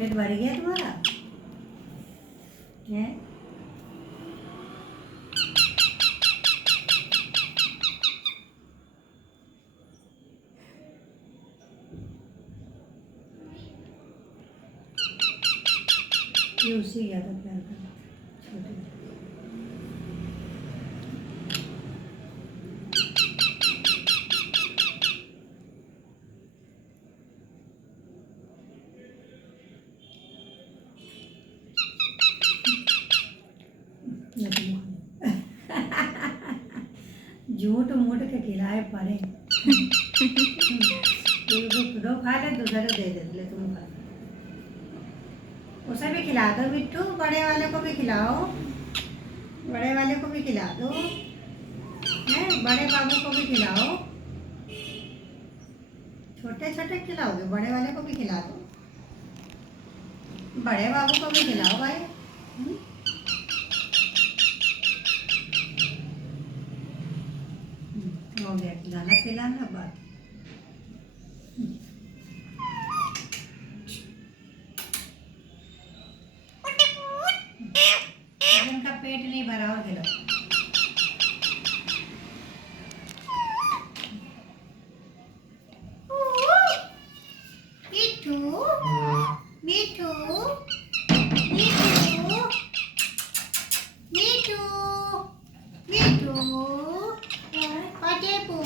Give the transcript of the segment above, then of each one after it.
पेट भर गया तुम्हारा है? ये उसी ज़्यादा प्यार करता है, छोटे झूठ मूठ के खिलाए पड़े। दो खा ले, दूसरे दे ले, तुम खा। उसे भी खिला दो बिट्टू, बड़े वाले को भी खिलाओ, बड़े वाले को भी खिला दो, हैं? बड़े बाबू को भी खिलाओ। छोटे छोटे खिलाओगे, बड़े वाले को भी खिला दो, बड़े बाबू को भी खिलाओ भाई। हो गया खिलाना पिलाना बात। इनका पेट नहीं भरा और खिलाओ। मीठू मीठू मीठू मीठू मीठू पटेपू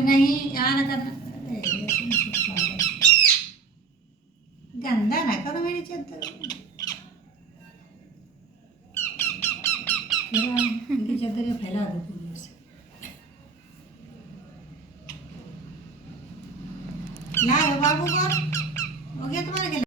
नहीं यहाँ ना करना, गंदा ना करो मेरी चादर। इनकी चादर फैला दो पूरी से। ला बाबू को, हो गया तुम्हारा।